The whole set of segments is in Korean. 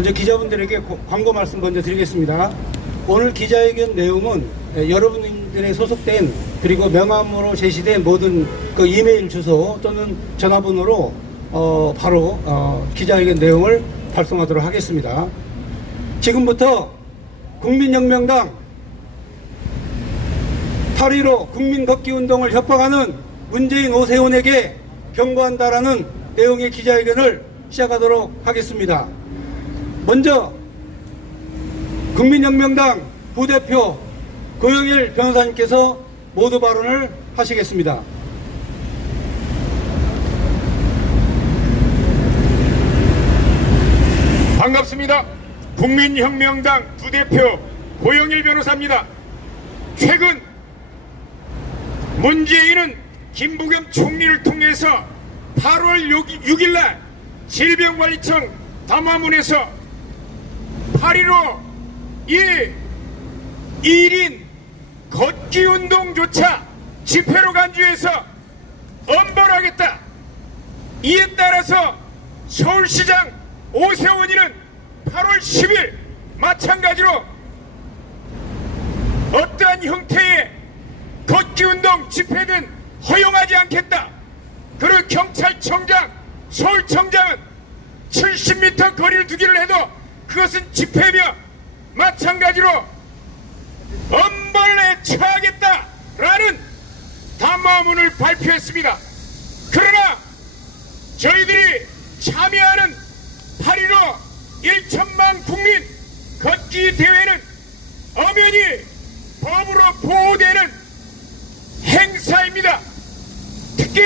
먼저 기자분들에게 광고 말씀 먼저 드리겠습니다. 오늘 기자회견 내용은 여러분들의 소속된 그리고 명함으로 제시된 모든 그 이메일 주소 또는 전화번호로 바로 기자회견 내용을 발송하도록 하겠습니다. 지금부터 국민혁명당 8.15 국민걷기운동을 협박하는 문재인 오세훈에게 경고한다라는 내용의 기자회견을 시작하도록 하겠습니다. 먼저 국민혁명당 부대표 고영일 변호사님께서 모두 발언을 하시겠습니다. 반갑습니다. 국민혁명당 부대표 고영일 변호사입니다. 최근 문재인은 김부겸 총리를 통해서 8월 6일날 질병관리청 담화문에서 8.15 1인 걷기운동조차 집회로 간주해서 엄벌하겠다. 이에 따라서 서울시장 오세훈이는 8월 10일 마찬가지로 어떠한 형태의 걷기운동 집회는 허용하지 않겠다. 그리고 경찰청장, 서울청장은 70m 거리를 두기를 해도 그것은 집회며 마찬가지로 엄벌에 처하겠다라는 담화문을 발표했습니다. 그러나 저희들이 참여하는 8.15 1천만 국민 걷기 대회는 엄연히 법으로 보호되는 행사입니다. 특히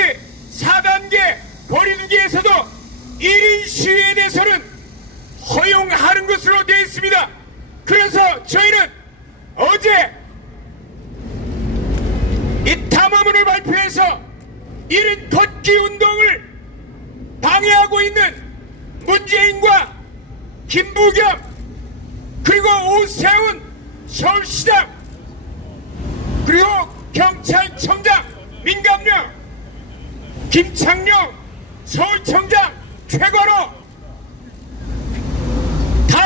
4단계 거리두기에서도 1인 시위에 대해서는 허용하는 것으로 되어 있습니다. 그래서 저희는 어제 이 담화문을 발표해서 1인 걷기 운동을 방해하고 있는 문재인과 김부겸 그리고 오세훈 서울시장 그리고 경찰청장 민감령 김창룡 서울청장 최과로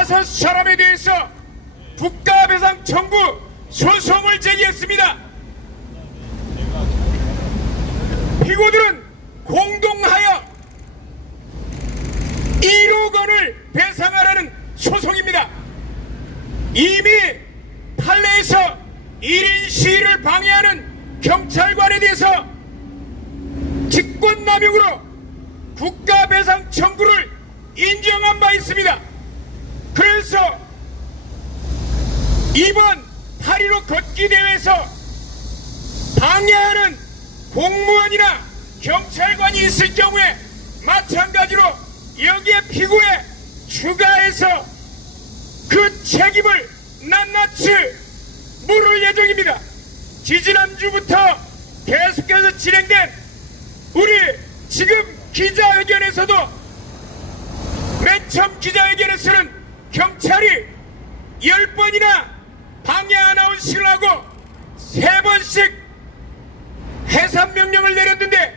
5사람에 대해서 국가배상 청구 소송을 제기했습니다. 피고들은 공동하여 1억 원을 배상하라는 소송입니다. 이미 판례에서 1인 시위를 방해하는 경찰관에 대해서 직권남용으로 국가배상 청구를 인정한 바 있습니다. 그래서 이번 8.15 걷기대회에서 방해하는 공무원이나 경찰관이 있을 경우에 마찬가지로 여기에 피고에 추가해서 그 책임을 낱낱이 물을 예정입니다. 지지난주부터 계속해서 진행된 우리 지금 기자회견에서도 맨 처음 기자회견에서는 경찰이 10번이나 방해 아나운스를 하고 3번씩 해산명령을 내렸는데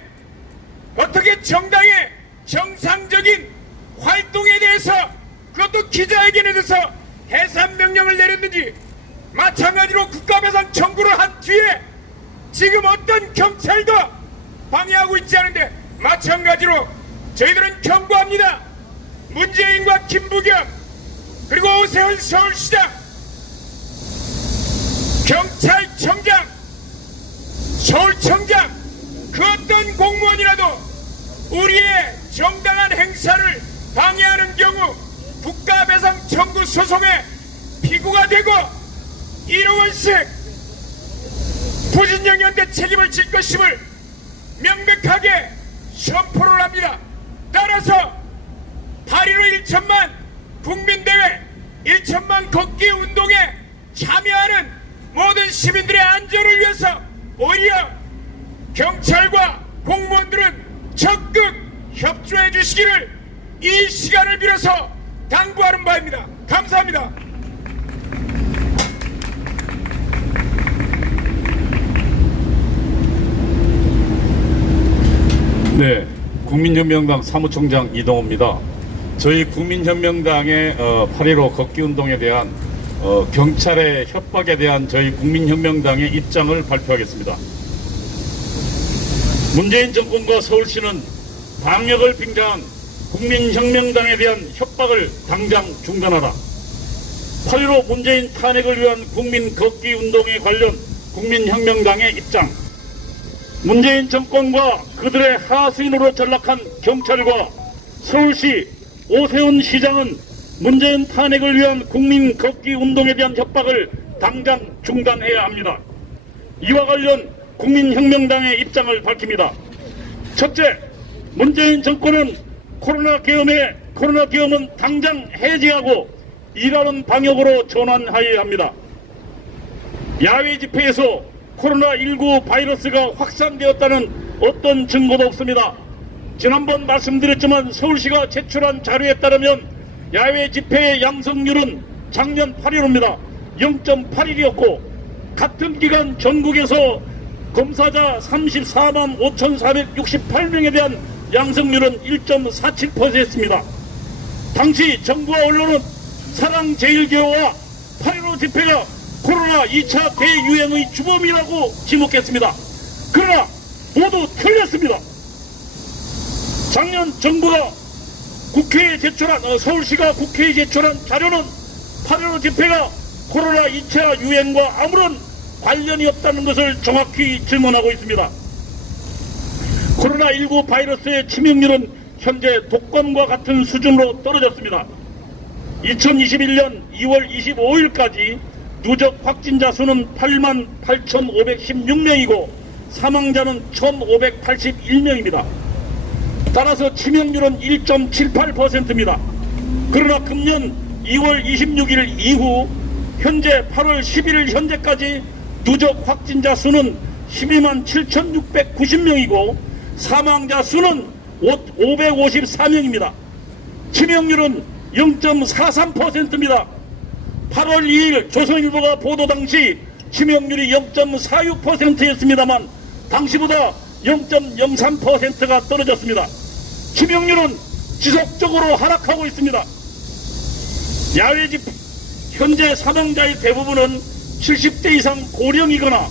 어떻게 정당의 정상적인 활동에 대해서 그것도 기자회견에 대해서 해산명령을 내렸는지 마찬가지로 국가배상 청구를 한 뒤에 지금 어떤 경찰도 방해하고 있지 않은데 마찬가지로 저희들은 경고합니다. 문재인과 김부겸 그리고 오세훈 서울시장 경찰청장 서울청장 그 어떤 공무원이라도 우리의 정당한 행사를 방해하는 경우 국가배상 청구 소송에 피고가 되고 1억 원씩 부진영연대 책임을 질 것임을 명백하게 선포를 합니다. 따라서 8.15 1천만 국민대회 1천만 걷기 운동에 참여하는 모든 시민들의 안전을 위해서 오히려 경찰과 공무원들은 적극 협조해 주시기를 이 시간을 빌어서 당부하는 바입니다. 감사합니다. 네, 국민혁명당 사무총장 이동호입니다. 저희 국민혁명당의 8.15 걷기운동에 대한 경찰의 협박에 대한 저희 국민혁명당의 입장을 발표하겠습니다. 문재인 정권과 서울시는 방역을 빙자한 국민혁명당에 대한 협박을 당장 중단하라. 8.15 문재인 탄핵을 위한 국민 걷기운동에 관련 국민혁명당의 입장. 문재인 정권과 그들의 하수인으로 전락한 경찰과 서울시 오세훈 시장은 문재인 탄핵을 위한 국민 걷기 운동에 대한 협박을 당장 중단해야 합니다. 이와 관련 국민혁명당의 입장을 밝힙니다. 첫째, 문재인 정권은 코로나 계엄은 당장 해제하고 일하는 방역으로 전환하여야 합니다. 야외 집회에서 코로나19 바이러스가 확산되었다는 어떤 증거도 없습니다. 지난번 말씀드렸지만 서울시가 제출한 자료에 따르면 야외 집회의 양성률은 작년 8.15입니다. 0.81이었고 같은 기간 전국에서 검사자 34만 5,468명에 대한 양성률은 1.47%였습니다. 당시 정부와 언론은 사랑제일교회와 8.15 집회가 코로나 2차 대유행의 주범이라고 지목했습니다. 그러나 모두 틀렸습니다. 작년 정부가 국회에 제출한 서울시가 국회에 제출한 자료는 8.15 집회가 코로나 2차 유행과 아무런 관련이 없다는 것을 정확히 증언하고 있습니다. 코로나19 바이러스의 치명률은 현재 독감과 같은 수준으로 떨어졌습니다. 2021년 2월 25일까지 누적 확진자 수는 8만 8,516명이고 사망자는 1,581명입니다. 따라서 치명률은 1.78%입니다. 그러나 금년 2월 26일 이후 현재 8월 11일 현재까지 누적 확진자 수는 12만 7,690명이고 사망자 수는 554명입니다. 치명률은 0.43%입니다. 8월 2일 조선일보가 보도 당시 치명률이 0.46%였습니다만 당시보다 0.03%가 떨어졌습니다. 치명률은 지속적으로 하락하고 있습니다. 야외 집 현재 사망자의 대부분은 70대 이상 고령이거나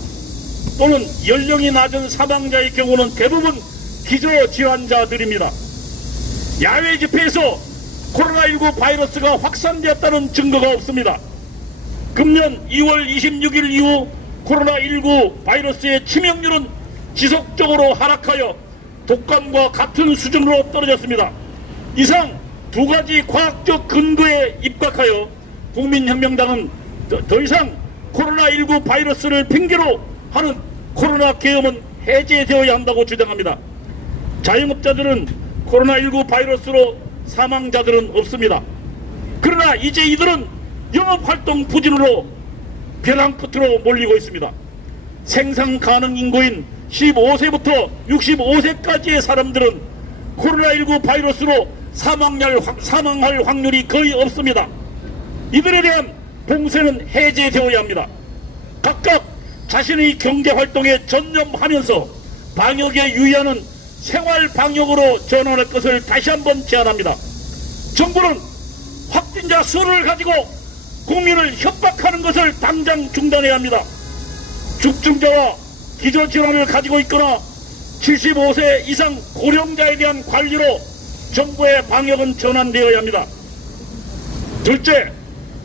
또는 연령이 낮은 사망자의 경우는 대부분 기저질환자들입니다. 야외 집회에서 코로나19 바이러스가 확산되었다는 증거가 없습니다. 금년 2월 26일 이후 코로나19 바이러스의 치명률은 지속적으로 하락하여 독감과 같은 수준으로 떨어졌습니다. 이상 두 가지 과학적 근거에 입각하여 국민혁명당은 더 이상 코로나19 바이러스를 핑계로 하는 코로나 계엄은 해제되어야 한다고 주장합니다. 자영업자들은 코로나19 바이러스로 사망자들은 없습니다. 그러나 이제 이들은 영업활동 부진으로 벼랑 끝으로 몰리고 있습니다. 생산 가능 인구인 15세부터 65세까지의 사람들은 코로나19 바이러스로 사망할 확률이 거의 없습니다. 이들에 대한 봉쇄는 해제되어야 합니다. 각각 자신의 경제활동에 전념하면서 방역에 유의하는 생활방역으로 전환할 것을 다시 한번 제안합니다. 정부는 확진자 수를 가지고 국민을 협박하는 것을 당장 중단해야 합니다. 중증자와 기저질환을 가지고 있거나 75세 이상 고령자에 대한 관리로 정부의 방역은 전환되어야 합니다. 둘째,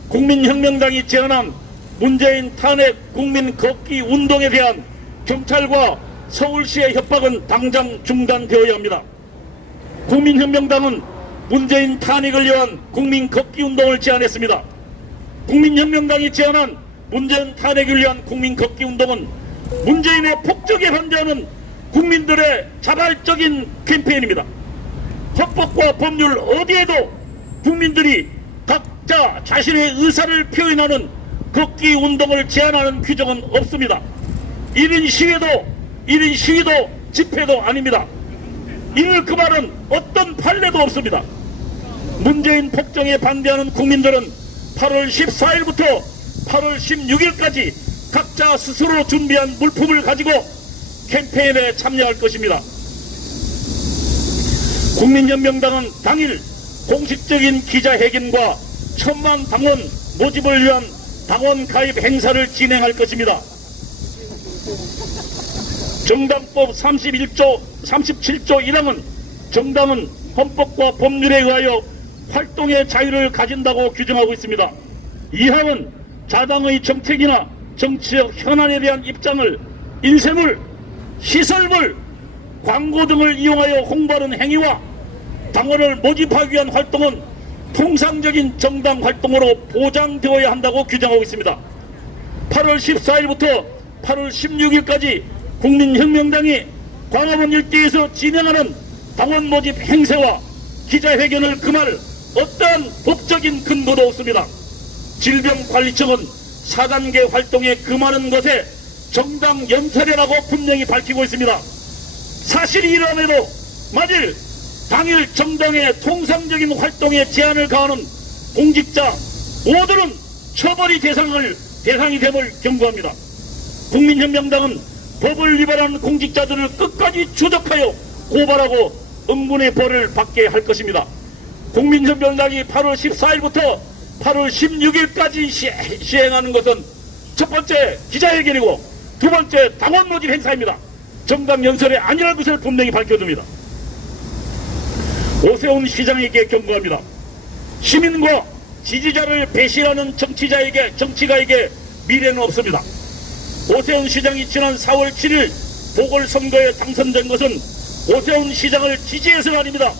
국민혁명당이 제안한 문재인 탄핵 국민 걷기 운동에 대한 경찰과 서울시의 협박은 당장 중단되어야 합니다. 국민혁명당은 문재인 탄핵을 위한 국민 걷기 운동을 제안했습니다. 국민혁명당이 제안한 문재인 탄핵을 위한 국민 걷기 운동은 문재인의 폭정에 반대하는 국민들의 자발적인 캠페인입니다. 헌법과 법률 어디에도 국민들이 각자 자신의 의사를 표현하는 걷기 운동을 제한하는 규정은 없습니다. 1인 시위도 집회도 아닙니다. 이를 그 말은 어떤 판례도 없습니다. 문재인 폭정에 반대하는 국민들은 8월 14일부터 8월 16일까지 각자 스스로 준비한 물품을 가지고 캠페인에 참여할 것입니다. 국민연명당은 당일 공식적인 기자회견과 1000만 당원 모집을 위한 당원 가입 행사를 진행할 것입니다. 정당법 37조 1항은 정당은 헌법과 법률에 의하여 활동의 자유를 가진다고 규정하고 있습니다. 2항은 자당의 정책이나 정치적 현안에 대한 입장을 인쇄물, 시설물, 광고 등을 이용하여 홍보하는 행위와 당원을 모집하기 위한 활동은 통상적인 정당 활동으로 보장되어야 한다고 규정하고 있습니다. 8월 14일부터 8월 16일까지 국민혁명당이 광화문 일대에서 진행하는 당원 모집 행세와 기자회견을 금할 어떠한 법적인 근거도 없습니다. 질병관리청은 4단계 활동에 금하는 것에 정당 연설이라고 분명히 밝히고 있습니다. 사실이 이러함에도 만일 당일 정당의 통상적인 활동에 제한을 가하는 공직자 모두는 처벌이 대상이 됨을 경고합니다. 국민혁명당은 법을 위반하는 공직자들을 끝까지 추적하여 고발하고 응분의 벌을 받게 할 것입니다. 국민혁명당이 8월 14일부터 8월 16일까지 시행하는 것은 첫 번째 기자회견이고 두 번째 당원 모집 행사입니다. 정당 연설이 아니라는 것을 분명히 밝혀둡니다. 오세훈 시장에게 경고합니다. 시민과 지지자를 배신하는 정치가에게 미래는 없습니다. 오세훈 시장이 지난 4월 7일 보궐선거에 당선된 것은 오세훈 시장을 지지해서가 아닙니다.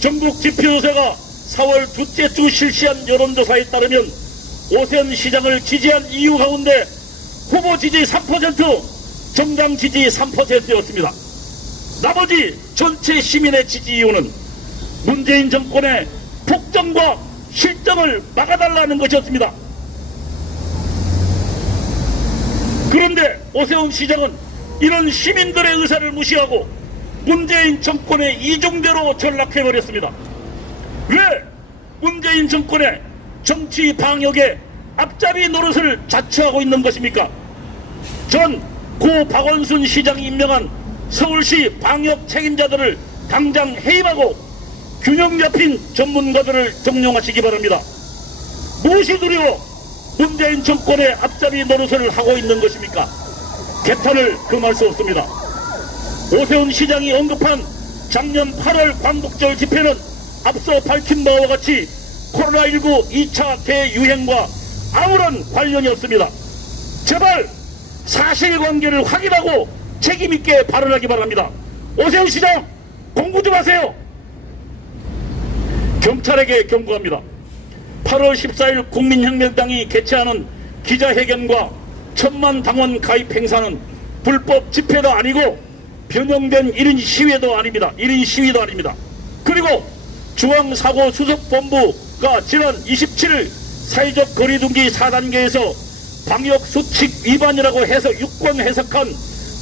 전국 지표조사가 4월 둘째 주 실시한 여론조사에 따르면 오세훈 시장을 지지한 이유 가운데 후보 지지 3%, 정당 지지 3%였습니다. 나머지 전체 시민의 지지 이유는 문재인 정권의 폭정과 실정을 막아달라는 것이었습니다. 그런데 오세훈 시장은 이런 시민들의 의사를 무시하고 문재인 정권의 이중대로 전락해버렸습니다. 왜 문재인 정권의 정치 방역에 앞잡이 노릇을 자처하고 있는 것입니까? 전 고 박원순 시장이 임명한 서울시 방역 책임자들을 당장 해임하고 균형 잡힌 전문가들을 정용하시기 바랍니다. 무엇이 두려워 문재인 정권의 앞잡이 노릇을 하고 있는 것입니까? 개탄을 금할 수 없습니다. 오세훈 시장이 언급한 작년 8월 광복절 집회는 앞서 밝힌 바와 같이 코로나19 2차 대유행과 아무런 관련이 없습니다. 제발 사실관계를 확인하고 책임있게 발언하기 바랍니다. 오세훈 시장 공부 좀 하세요. 경찰에게 경고합니다. 8월 14일 국민혁명당이 개최하는 기자회견과 1000만 당원 가입 행사는 불법 집회도 아니고 변형된 1인 시위도 아닙니다. 그리고 중앙사고수습본부가 지난 27일 사회적 거리두기 4단계에서 방역수칙 위반이라고 해서 유권 해석한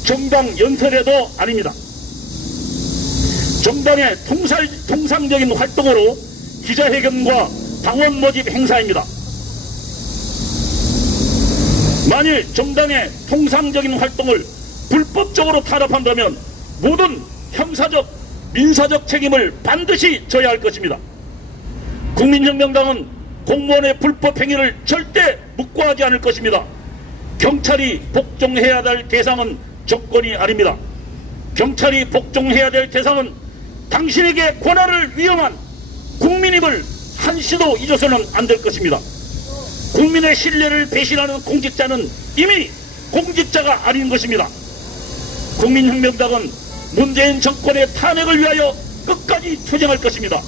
정당 연설회도 아닙니다. 정당의 통상적인 활동으로 기자회견과 당원 모집 행사입니다. 만일 정당의 통상적인 활동을 불법적으로 탄압한다면 모든 형사적, 민사적 책임을 반드시 져야 할 것입니다. 국민혁명당은 공무원의 불법 행위를 절대 묵과하지 않을 것입니다. 경찰이 복종해야 될 대상은 정권이 아닙니다. 경찰이 복종해야 될 대상은 당신에게 권한을 위험한 국민임을 한시도 잊어서는 안 될 것입니다. 국민의 신뢰를 배신하는 공직자는 이미 공직자가 아닌 것입니다. 국민혁명당은 문재인 정권의 탄핵을 위하여 끝까지 투쟁할 것입니다.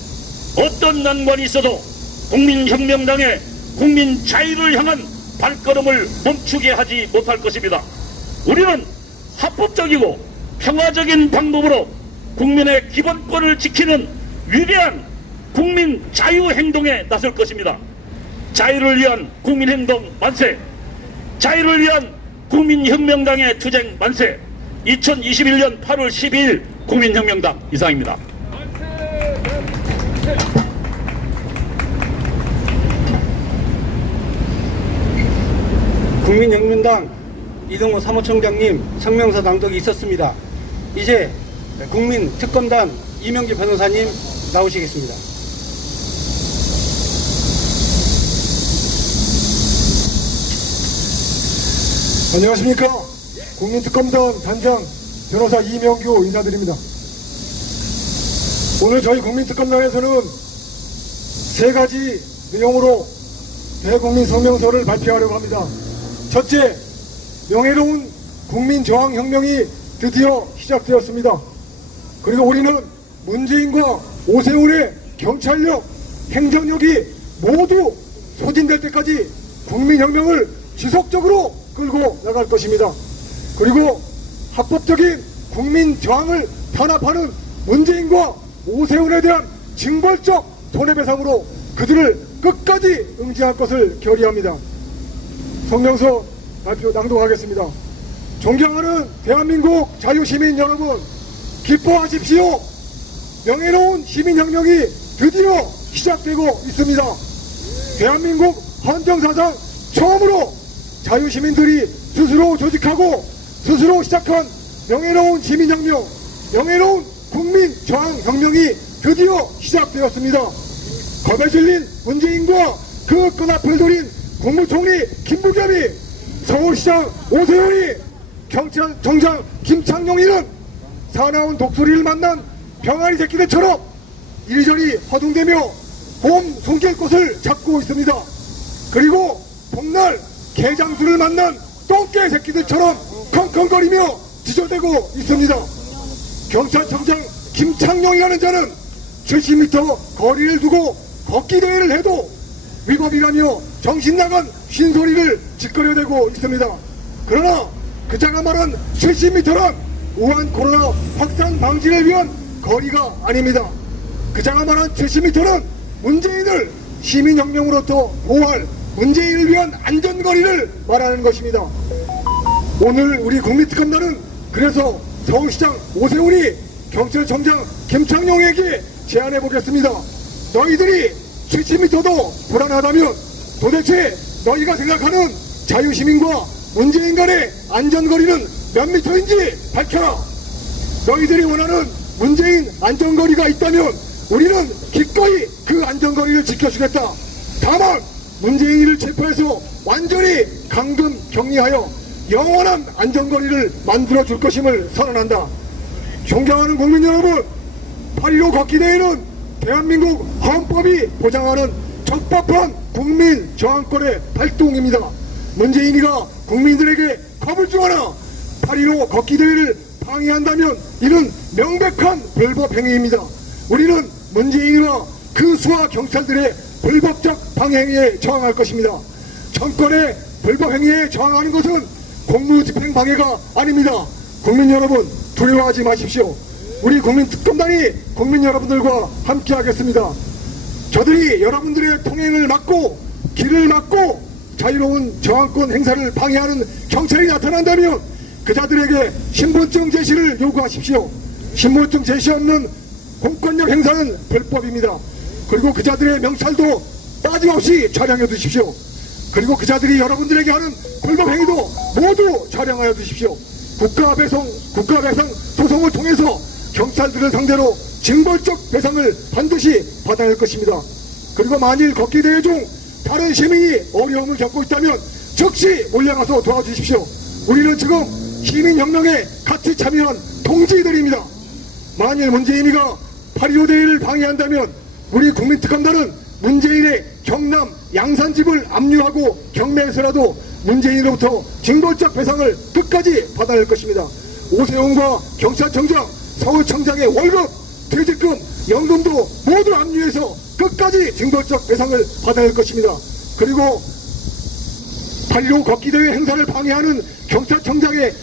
어떤 난관이 있어도 국민혁명당의 국민 자유를 향한 발걸음을 멈추게 하지 못할 것입니다. 우리는 합법적이고 평화적인 방법으로 국민의 기본권을 지키는 위대한 국민 자유행동에 나설 것입니다. 자유를 위한 국민행동 만세! 자유를 위한 국민혁명당의 투쟁 만세! 2021년 8월 12일 국민혁명당 이상입니다. 국민혁명당 이동호 사무총장님 성명서 낭독이 있었습니다. 이제 국민특검단 이명기 변호사님 나오시겠습니다. 안녕하십니까. 국민특검단 단장 변호사 이명규 인사드립니다. 오늘 저희 국민특검단에서는 세 가지 내용으로 대국민 성명서를 발표하려고 합니다. 첫째, 명예로운 국민저항혁명이 드디어 시작되었습니다. 그리고 우리는 문재인과 오세훈의 경찰력, 행정력이 모두 소진될 때까지 국민혁명을 지속적으로 끌고 나갈 것입니다. 그리고 합법적인 국민저항을 탄압하는 문재인과 오세훈에 대한 징벌적 손해배상으로 그들을 끝까지 응징할 것을 결의합니다. 성명서 발표 낭독하겠습니다. 존경하는 대한민국 자유시민 여러분, 기뻐하십시오. 명예로운 시민혁명이 드디어 시작되고 있습니다. 대한민국 헌정사상 처음으로 자유시민들이 스스로 조직하고 스스로 시작한 명예로운 시민혁명, 명예로운 국민저항혁명이 드디어 시작되었습니다. 겁에 질린 문재인과 그 끈앞을 노린 국무총리 김부겸이, 서울시장 오세훈이, 경찰청장 김창룡이는 사나운 독수리를 만난 병아리 새끼들처럼 이리저리 허둥대며 몸 숨길 곳을 찾고 있습니다. 그리고 복날 개장수를 만난 똥개 새끼들처럼 컹컹거리며 지저대고 있습니다. 경찰청장 김창룡이라는 자는 70m 거리를 두고 걷기 대회를 해도 위법이라며 정신나간 쉰소리를 짓거려대고 있습니다. 그러나 그자가 말한 70m란 우한 코로나 확산 방지를 위한 거리가 아닙니다. 그자가 말한 70m는 문재인을 시민혁명으로부터 보호할 문재인을 위한 안전거리를 말하는 것입니다. 오늘 우리 국민특검단은 그래서 서울시장 오세훈이 경찰청장 김창룡에게 제안해 보겠습니다. 너희들이 70m도 불안하다면 도대체 너희가 생각하는 자유시민과 문재인 간의 안전거리는 몇 미터인지 밝혀라. 너희들이 원하는 문재인 안전거리가 있다면 우리는 기꺼이 그 안전거리를 지켜주겠다. 다만 문재인을 체포해서 완전히 감금 격리하여 영원한 안전거리를 만들어줄 것임을 선언한다. 존경하는 국민 여러분, 8.15 걷기대회는 대한민국 헌법이 보장하는 적법한 국민 저항권의 발동입니다. 문재인이가 국민들에게 겁을 주거나 8.15 걷기대회를 방해한다면 이는 명백한 불법 행위입니다. 우리는 문재인이와 그 수하 경찰들의 불법적 방해 행위에 저항할 것입니다. 정권의 불법 행위에 저항하는 것은 공무집행 방해가 아닙니다. 국민 여러분, 두려워하지 마십시오. 우리 국민특검단이 국민 여러분들과 함께 하겠습니다. 저들이 여러분들의 통행을 막고 길을 막고 자유로운 저항권 행사를 방해하는 경찰이 나타난다면 그 자들에게 신분증 제시를 요구하십시오. 신분증 제시 없는 공권력 행사는 불법입니다. 그리고 그 자들의 명찰도 빠짐없이 촬영해 두십시오. 그리고 그 자들이 여러분들에게 하는 불법 행위도 모두 촬영하여 두십시오. 국가배상 소송을 통해서 경찰들을 상대로 징벌적 배상을 반드시 받아야 할 것입니다. 그리고 만일 걷기대회 중 다른 시민이 어려움을 겪고 있다면 즉시 몰려가서 도와주십시오. 우리는 지금 시민혁명에 같이 참여한 동지들입니다. 만일 문재인이가 8.15 대회를 방해한다면 우리 국민특검단은 문재인의 경남 양산집을 압류하고 경매해서라도 문재인으로부터 징벌적 배상을 끝까지 받아야 할 것입니다. 오세훈과 경찰청장, 서울청장의 월급, 퇴직금, 연금도 모두 압류해서 끝까지 징벌적 배상을 받아야 할 것입니다. 그리고 8.15 걷기대회 행사를 방해하는 경찰청장의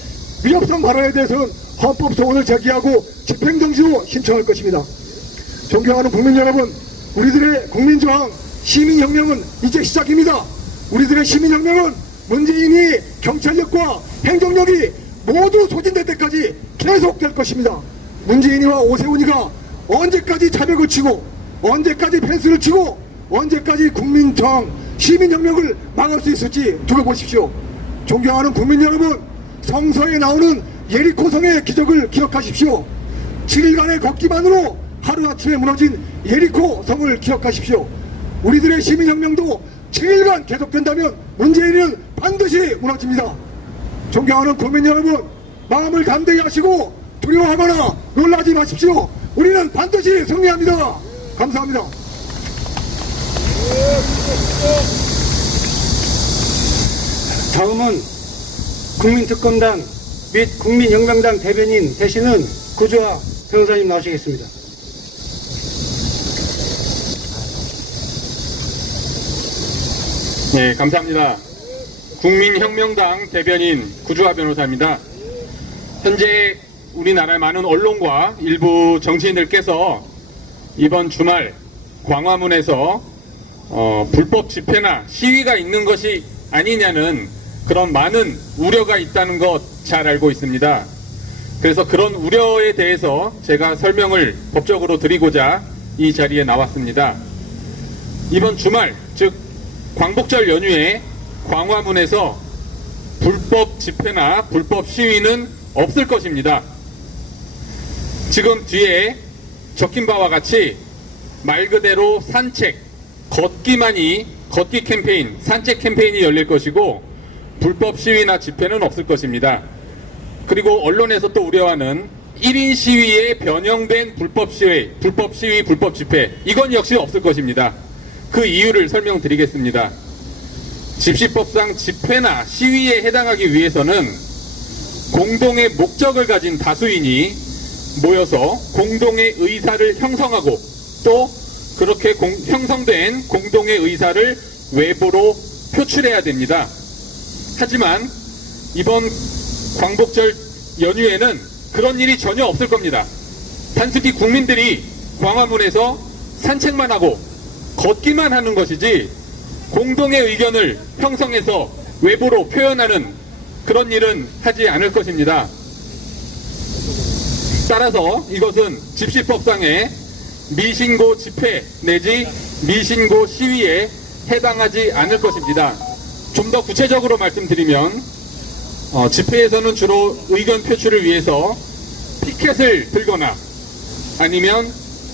위협성 발언에 대해서는 헌법소원을 제기하고 집행정지로 신청할 것입니다. 존경하는 국민 여러분, 우리들의 국민저항, 시민혁명은 이제 시작입니다. 우리들의 시민혁명은 문재인이 경찰력과 행정력이 모두 소진될 때까지 계속될 것입니다. 문재인이와 오세훈이가 언제까지 자백을 치고 언제까지 펜스를 치고 언제까지 국민저항, 시민혁명을 막을 수 있을지 두고 보십시오. 존경하는 국민 여러분, 성서에 나오는 예리코성의 기적을 기억하십시오. 7일간의 걷기만으로 하루아침에 무너진 예리코 성을 기억하십시오. 우리들의 시민혁명도 7일간 계속된다면 문재인은 반드시 무너집니다. 존경하는 국민 여러분, 마음을 담대히 하시고 두려워하거나 놀라지 마십시오. 우리는 반드시 승리합니다. 감사합니다. 다음은 국민특검단 및 국민혁명당 대변인 되시는 구주화 변호사님 나오시겠습니다. 네, 감사합니다. 국민혁명당 대변인 구주화 변호사입니다. 현재 우리나라의 많은 언론과 일부 정치인들께서 이번 주말 광화문에서 불법 집회나 시위가 있는 것이 아니냐는 그런 많은 우려가 있다는 것 잘 알고 있습니다. 그래서 그런 우려에 대해서 제가 설명을 법적으로 드리고자 이 자리에 나왔습니다. 이번 주말, 즉 광복절 연휴에 광화문에서 불법 집회나 불법 시위는 없을 것입니다. 지금 뒤에 적힌 바와 같이 말 그대로 산책, 걷기 캠페인, 산책 캠페인이 열릴 것이고 불법 시위나 집회는 없을 것입니다. 그리고 언론에서 또 우려하는 1인 시위에 변형된 불법 시위, 불법 집회, 이건 역시 없을 것입니다. 그 이유를 설명드리겠습니다. 집시법상 집회나 시위에 해당하기 위해서는 공동의 목적을 가진 다수인이 모여서 공동의 의사를 형성하고 또 그렇게 형성된 공동의 의사를 외부로 표출해야 됩니다. 하지만 이번 광복절 연휴에는 그런 일이 전혀 없을 겁니다. 단순히 국민들이 광화문에서 산책만 하고 걷기만 하는 것이지 공동의 의견을 형성해서 외부로 표현하는 그런 일은 하지 않을 것입니다. 따라서 이것은 집시법상의 미신고 집회 내지 미신고 시위에 해당하지 않을 것입니다. 좀 더 구체적으로 말씀드리면 집회에서는 주로 의견 표출을 위해서 피켓을 들거나 아니면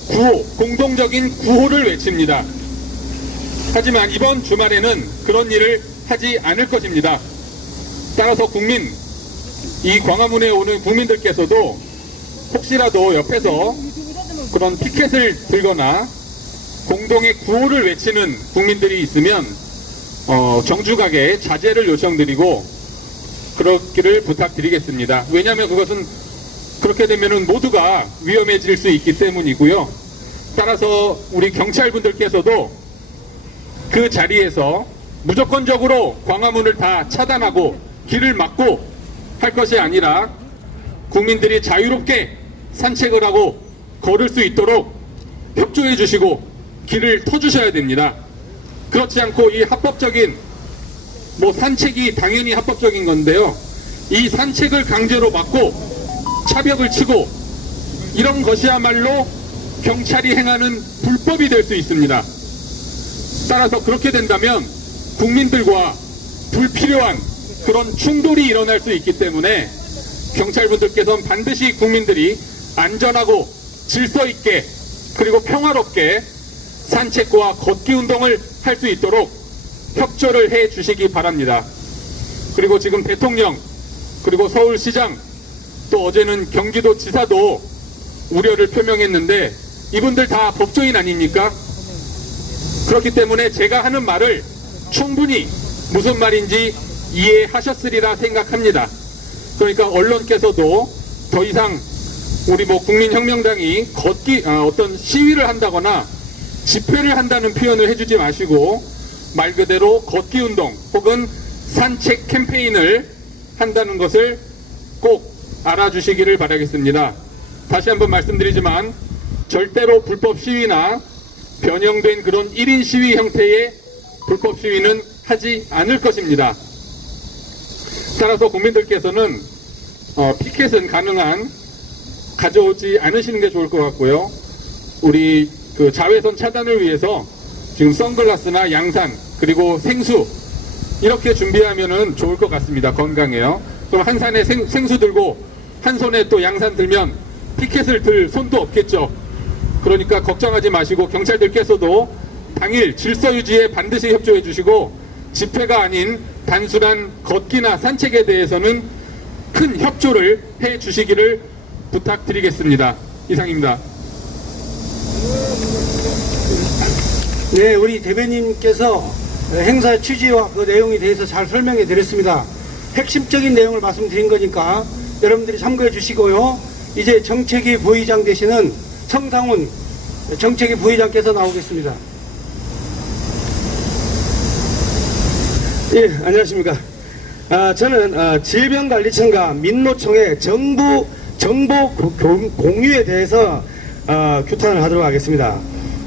구호, 공동적인 구호를 외칩니다. 하지만 이번 주말에는 그런 일을 하지 않을 것입니다. 따라서 이 광화문에 오는 국민들께서도 혹시라도 옆에서 그런 피켓을 들거나 공동의 구호를 외치는 국민들이 있으면 정중하게 자제를 요청드리고 그렇기를 부탁드리겠습니다. 왜냐하면 그것은 그렇게 되면 모두가 위험해질 수 있기 때문이고요. 따라서 우리 경찰분들께서도 그 자리에서 무조건적으로 광화문을 다 차단하고 길을 막고 할 것이 아니라 국민들이 자유롭게 산책을 하고 걸을 수 있도록 협조해 주시고 길을 터주셔야 됩니다. 그렇지 않고 이 합법적인 산책이 당연히 합법적인 건데요. 이 산책을 강제로 막고 차벽을 치고 이런 것이야말로 경찰이 행하는 불법이 될 수 있습니다. 따라서 그렇게 된다면 국민들과 불필요한 그런 충돌이 일어날 수 있기 때문에 경찰분들께서는 반드시 국민들이 안전하고 질서 있게 그리고 평화롭게 산책과 걷기 운동을 할 수 있도록 협조를 해 주시기 바랍니다. 그리고 지금 대통령 그리고 서울시장 또 어제는 경기도지사도 우려를 표명했는데 이분들 다 법조인 아닙니까? 그렇기 때문에 제가 하는 말을 충분히 무슨 말인지 이해하셨으리라 생각합니다. 그러니까 언론께서도 더 이상 우리 국민혁명당이 어떤 시위를 한다거나 집회를 한다는 표현을 해주지 마시고 말 그대로 걷기 운동 혹은 산책 캠페인을 한다는 것을 꼭 알아주시기를 바라겠습니다. 다시 한번 말씀드리지만 절대로 불법 시위나 변형된 그런 1인 시위 형태의 불법 시위는 하지 않을 것입니다. 따라서 국민들께서는 피켓은 가능한 가져오지 않으시는 게 좋을 것 같고요. 우리 그 자외선 차단을 위해서 지금 선글라스나 양산 그리고 생수 이렇게 준비하면은 좋을 것 같습니다. 건강해요. 그럼 한 산에 생수 들고 한 손에 또 양산 들면 피켓을 들 손도 없겠죠. 그러니까 걱정하지 마시고 경찰들께서도 당일 질서 유지에 반드시 협조해 주시고 집회가 아닌 단순한 걷기나 산책에 대해서는 큰 협조를 해 주시기를 부탁드리겠습니다. 이상입니다. 네, 우리 대변인께서 행사 취지와 그 내용에 대해서 잘 설명해 드렸습니다. 핵심적인 내용을 말씀드린 거니까 여러분들이 참고해 주시고요. 이제 정책위 부의장 되시는 성상훈 정책위 부의장께서 나오겠습니다. 예, 안녕하십니까. 저는 질병관리청과 민노총의 정보 공유에 대해서 규탄을 하도록 하겠습니다.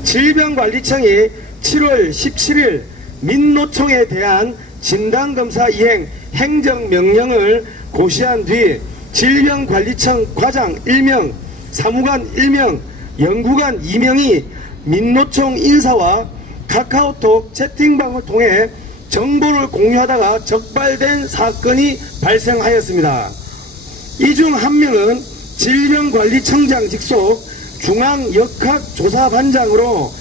질병관리청이 7월 17일 민노총에 대한 진단검사 이행 행정명령을 고시한 뒤 질병관리청 과장 1명, 사무관 1명, 연구관 2명이 민노총 인사와 카카오톡 채팅방을 통해 정보를 공유하다가 적발된 사건이 발생하였습니다. 이 중 한 명은 질병관리청장 직속 중앙역학조사반장으로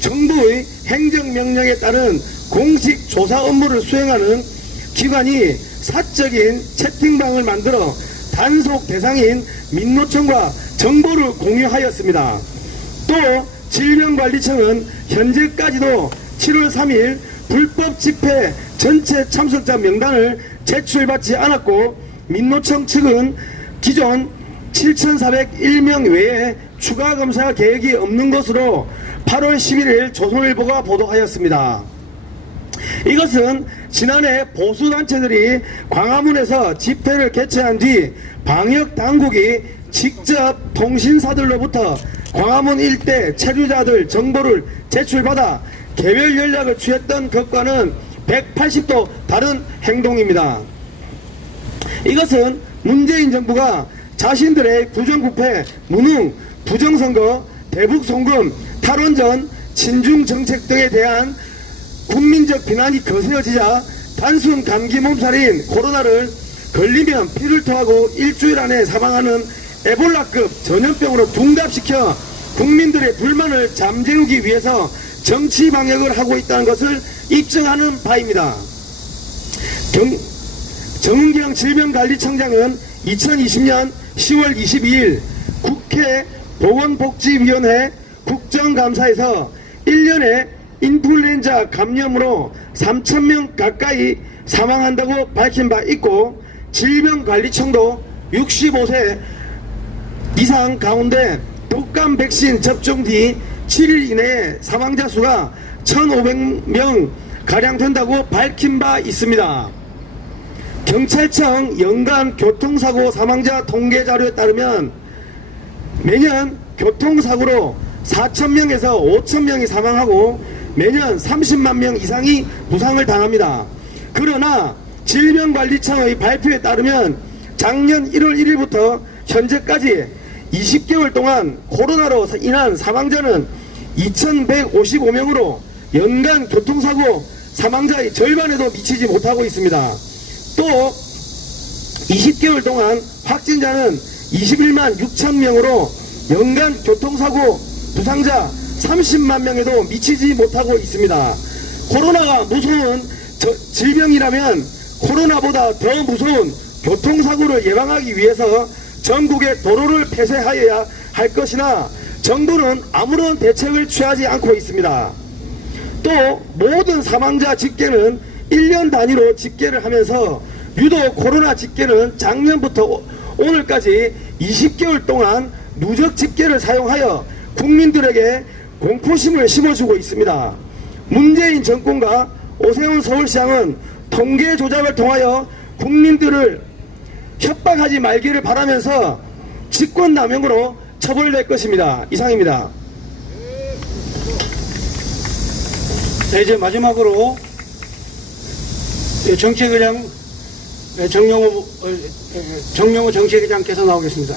정부의 행정명령에 따른 공식 조사 업무를 수행하는 기관이 사적인 채팅방을 만들어 단속 대상인 민노총과 정보를 공유하였습니다. 또 질병관리청은 현재까지도 7월 3일 불법 집회 전체 참석자 명단을 제출받지 않았고 민노총 측은 기존 7,401명 외에 추가 검사 계획이 없는 것으로 8월 11일 조선일보가 보도하였습니다. 이것은 지난해 보수단체들이 광화문에서 집회를 개최한 뒤 방역당국이 직접 통신사들로부터 광화문 일대 체류자들 정보를 제출받아 개별 연락을 취했던 것과는 180도 다른 행동입니다. 이것은 문재인 정부가 자신들의 부정부패, 무능, 부정선거, 대북송금, 탈원전, 친중정책 등에 대한 국민적 비난이 거세어지자 단순 감기 몸살인 코로나를 걸리면 피를 토하고 일주일 안에 사망하는 에볼라급 전염병으로 둔갑시켜 국민들의 불만을 잠재우기 위해서 정치 방역을 하고 있다는 것을 입증하는 바입니다. 정은경 질병관리청장은 2020년 10월 22일 국회 보건복지위원회 국정감사에서 1년에 인플루엔자 감염으로 3,000명 가까이 사망한다고 밝힌 바 있고 질병관리청도 65세 이상 가운데 독감 백신 접종 뒤 7일 이내에 사망자 수가 1,500명 가량 된다고 밝힌 바 있습니다. 경찰청 연간 교통사고 사망자 통계 자료에 따르면 매년 교통사고로 4,000명에서 5,000명이 사망하고 매년 30만 명 이상이 부상을 당합니다. 그러나 질병관리청의 발표에 따르면 작년 1월 1일부터 현재까지 20개월 동안 코로나로 인한 사망자는 2,155명으로 연간 교통사고 사망자의 절반에도 미치지 못하고 있습니다. 또 20개월 동안 확진자는 21만 6천 명으로 연간 교통사고 부상자 30만 명에도 미치지 못하고 있습니다. 코로나가 무서운 질병이라면 코로나보다 더 무서운 교통사고를 예방하기 위해서 전국의 도로를 폐쇄하여야 할 것이나 정부는 아무런 대책을 취하지 않고 있습니다. 또 모든 사망자 집계는 1년 단위로 집계를 하면서 유독 코로나 집계는 작년부터 오늘까지 20개월 동안 누적 집계를 사용하여 국민들에게 공포심을 심어주고 있습니다. 문재인 정권과 오세훈 서울시장은 통계 조작을 통하여 국민들을 협박하지 말기를 바라면서 직권남용으로 처벌될 것입니다. 이상입니다. 네, 이제 마지막으로 정책의장 정명호 정책의장께서 나오겠습니다.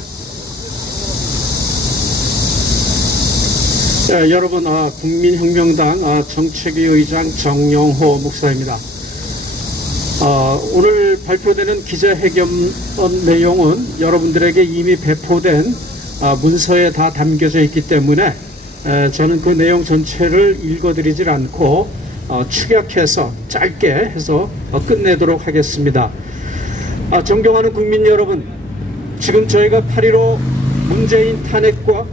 네, 여러분, 국민혁명당 정책위 의장 정영호 목사입니다. 오늘 발표되는 기자회견 내용은 여러분들에게 이미 배포된 문서에 다 담겨져 있기 때문에 저는 그 내용 전체를 읽어드리질 않고 축약해서 짧게 해서 끝내도록 하겠습니다. 존경하는 국민 여러분, 지금 저희가 8.15 문재인 탄핵과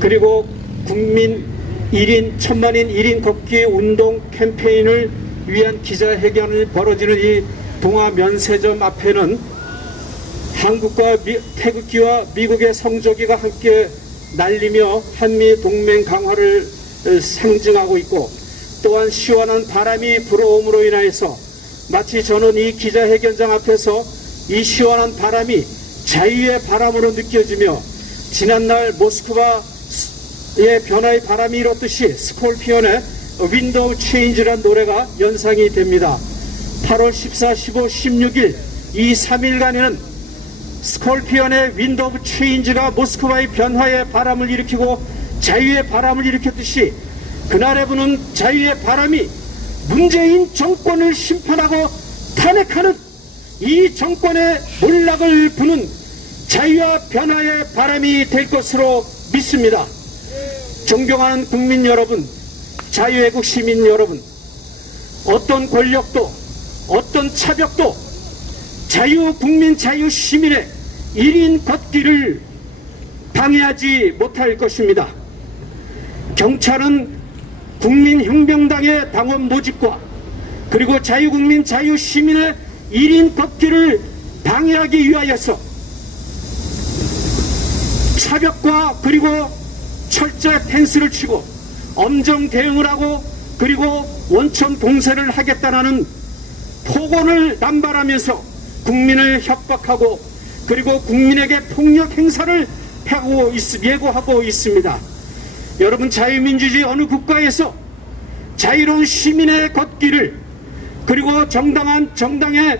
그리고 국민 1인 1000만인 1인 걷기 운동 캠페인을 위한 기자회견을 벌어지는 이 동아면세점 앞에는 한국과 태극기와 미국의 성조기가 함께 날리며 한미 동맹 강화를 상징하고 있고, 또한 시원한 바람이 불어옴으로 인하여서 마치 저는 이 기자회견장 앞에서 이 시원한 바람이 자유의 바람으로 느껴지며, 지난날 모스크바의 변화의 바람이 일었듯이 스콜피온의 윈도우 체인지란 노래가 연상이 됩니다. 8월 14, 15, 16일 이 3일간에는 스콜피온의 윈도우 체인지가 모스크바의 변화의 바람을 일으키고 자유의 바람을 일으켰듯이, 그날에 부는 자유의 바람이 문재인 정권을 심판하고 탄핵하는 이 정권의 몰락을 부는 자유와 변화의 바람이 될 것으로 믿습니다. 존경하는 국민 여러분, 자유애국 시민 여러분, 어떤 권력도 어떤 차벽도 자유국민 자유시민의 1인 걷기를 방해하지 못할 것입니다. 경찰은 국민혁명당의 당원 모집과 그리고 자유국민 자유시민의 1인 걷기를 방해하기 위하여서 차벽과 그리고 철제 펜스를 치고 엄정 대응을 하고 그리고 원천 봉쇄를 하겠다는 폭언을 남발하면서 국민을 협박하고 그리고 국민에게 폭력 행사를 예고하고 있습니다. 여러분, 자유민주주의 어느 국가에서 자유로운 시민의 걷기를 그리고 정당의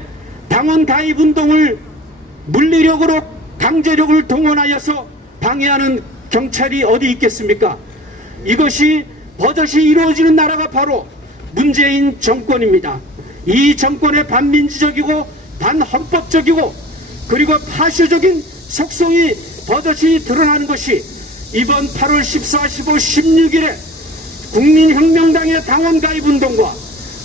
당원 가입 운동을 물리력으로 강제력을 동원하여서 방해하는 경찰이 어디 있겠습니까? 이것이 버젓이 이루어지는 나라가 바로 문재인 정권입니다. 이 정권의 반민주적이고 반헌법적이고 그리고 파쇼적인 속성이 버젓이 드러나는 것이 이번 8월 14, 15, 16일에 국민혁명당의 당원 가입 운동과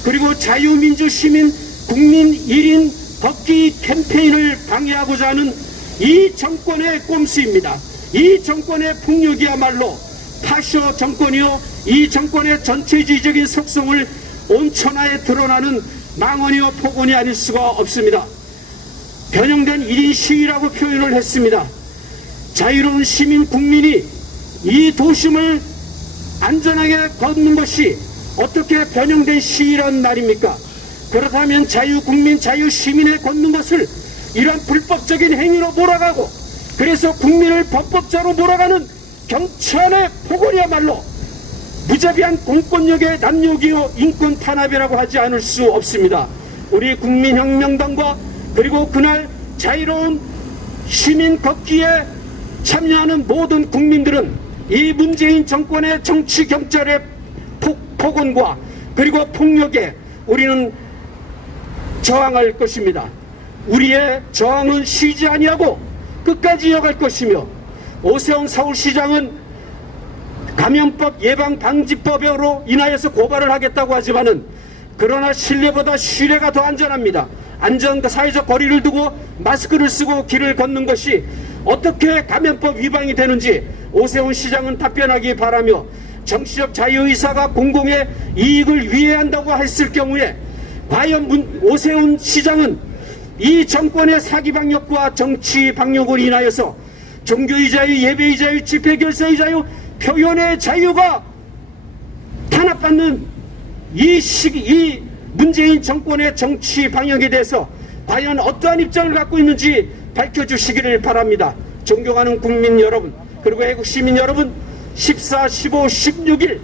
그리고 자유민주시민 국민 1인 걷기 캠페인을 방해하고자 하는 이 정권의 꼼수입니다. 이 정권의 폭력이야말로 파쇼 정권이요, 이 정권의 전체주의적인 속성을 온천하에 드러나는 망언이요 폭언이 아닐 수가 없습니다. 변형된 1인 시위라고 표현을 했습니다. 자유로운 시민 국민이 이 도심을 안전하게 걷는 것이 어떻게 변형된 시위란 말입니까? 그렇다면 자유국민 자유시민의 걷는 것을 이러한 불법적인 행위로 몰아가고 그래서 국민을 범법자로 몰아가는 경찰의 폭언이야말로 무자비한 공권력의 남용이요 인권 탄압이라고 하지 않을 수 없습니다. 우리 국민혁명당과 그리고 그날 자유로운 시민 걷기에 참여하는 모든 국민들은 이 문재인 정권의 정치 경찰의 폭언과 그리고 폭력에 우리는 저항할 것입니다. 우리의 저항은 쉬지 아니하고 끝까지 이어갈 것이며, 오세훈 서울시장은 감염법 예방방지법으로 인하여서 고발을 하겠다고 하지만은 그러나 신뢰보다 신뢰가 더 안전합니다. 사회적 거리를 두고 마스크를 쓰고 길을 걷는 것이 어떻게 감염법 위반이 되는지 오세훈 시장은 답변하기 바라며, 정치적 자유의사가 공공의 이익을 위해야 한다고 했을 경우에 과연 오세훈 시장은 이 정권의 사기방역과 정치방역으로 인하여서 종교의 자유, 예배의 자유, 집회결사의 자유, 표현의 자유가 탄압받는 이 문재인 정권의 정치 방역에 대해서 과연 어떠한 입장을 갖고 있는지 밝혀주시기를 바랍니다. 존경하는 국민 여러분, 그리고 애국 시민 여러분, 14, 15, 16일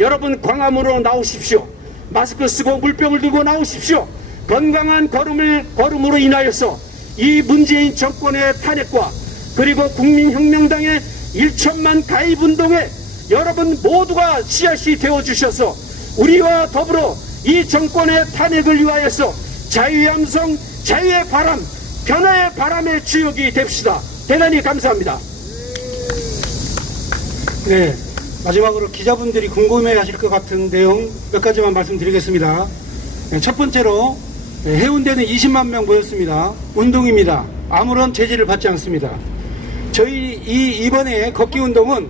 여러분 광화문으로 나오십시오. 마스크 쓰고 물병을 들고 나오십시오. 건강한 걸음으로 인하여서 이 문재인 정권의 탄핵과 그리고 국민혁명당의 1천만 가입운동에 여러분 모두가 씨앗이 되어주셔서 우리와 더불어 이 정권의 탄핵을 위하여서 자유의 함성, 자유의 바람, 변화의 바람의 주역이 됩시다. 대단히 감사합니다. 네, 마지막으로 기자분들이 궁금해 하실 것 같은 내용 몇 가지만 말씀드리겠습니다. 첫 번째로 해운대는 20만 명 모였습니다. 운동입니다. 아무런 제지를 받지 않습니다. 저희 이번에 걷기 운동은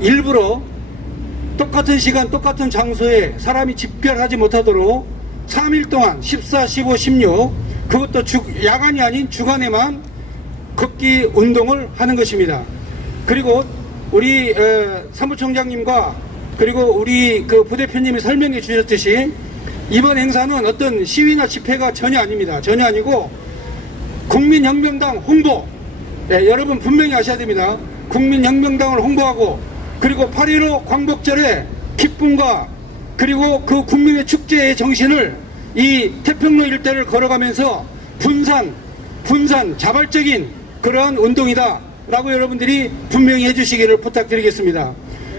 일부러 똑같은 시간 똑같은 장소에 사람이 집결하지 못하도록 3일 동안 14, 15, 16 그것도 야간이 아닌 주간에만 걷기 운동을 하는 것입니다. 그리고 우리 사무총장님과 그리고 우리 그 부대표님이 설명해 주셨듯이 이번 행사는 어떤 시위나 집회가 전혀 아닙니다. 전혀 아니고 국민혁명당 홍보, 여러분 분명히 아셔야 됩니다. 국민혁명당을 홍보하고 그리고 8.15 광복절에 기쁨과 그리고 그 국민의 축제의 정신을 이 태평로 일대를 걸어가면서 분산 자발적인 그러한 운동이다 라고 여러분들이 분명히 해주시기를 부탁드리겠습니다.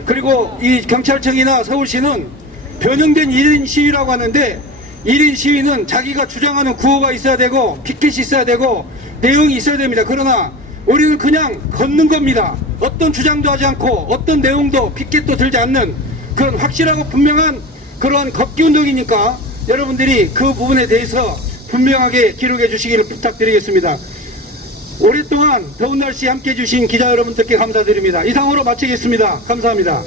그리고 이 경찰청이나 서울시는 변형된 1인 시위라고 하는데 1인 시위는 자기가 주장하는 구호가 있어야 되고 피켓이 있어야 되고 내용이 있어야 됩니다. 그러나 우리는 그냥 걷는 겁니다. 어떤 주장도 하지 않고 어떤 내용도 피켓도 들지 않는 그런 확실하고 분명한 그러한 걷기 운동이니까 여러분들이 그 부분에 대해서 분명하게 기록해 주시기를 부탁드리겠습니다. 오랫동안 더운 날씨 함께해 주신 기자 여러분들께 감사드립니다. 이상으로 마치겠습니다. 감사합니다.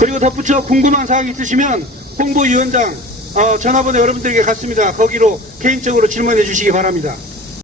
그리고 덧붙여 궁금한 사항이 있으시면 홍보위원장 전화번호 여러분들에게 갔습니다. 거기로 개인적으로 질문해 주시기 바랍니다.